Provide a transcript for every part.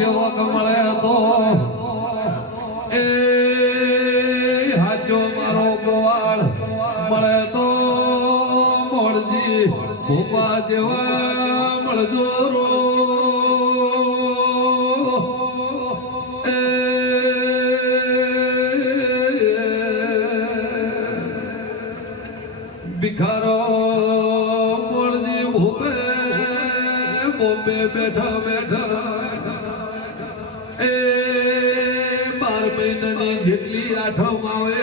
સેવક મળે તો એ હાચો મારો ગોવાળ મળે તો મોળજી ભૂપા જેવા મળજો રો ભિખારો મોળજી ભૂપે બોમ્બે બેઠા બેઠા એ 12 મહિનાની જેટલી આઠમ આવે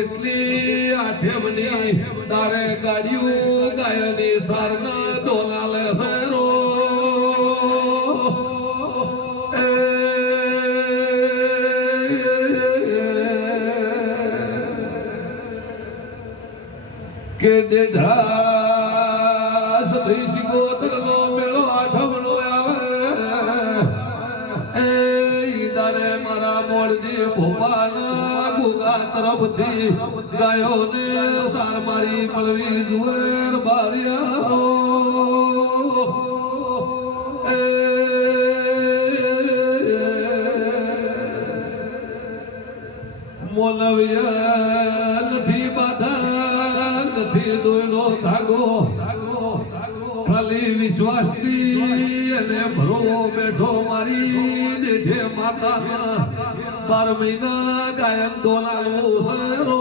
એટલી આઠમની તારે ગાડીઓ ગાયની સારના દોલા લેશે રો કે દેઢાસ ભાઈ સિગોતરનો મેળો આઠમનો આવે એ ઈદારે મારા મોળજી ભોપાના ગુગા તરફથી ગાયોને સાર મારી મળવી જુએર બારિયાનો એ મોલવિયા નથી બાધા નથી દોયડો ધાગો ખાલી વિશ્વાસથી અને ભરો બેઠો મારી દેઠે માતાના 12 મહિના ગાયન દોલાવું સરો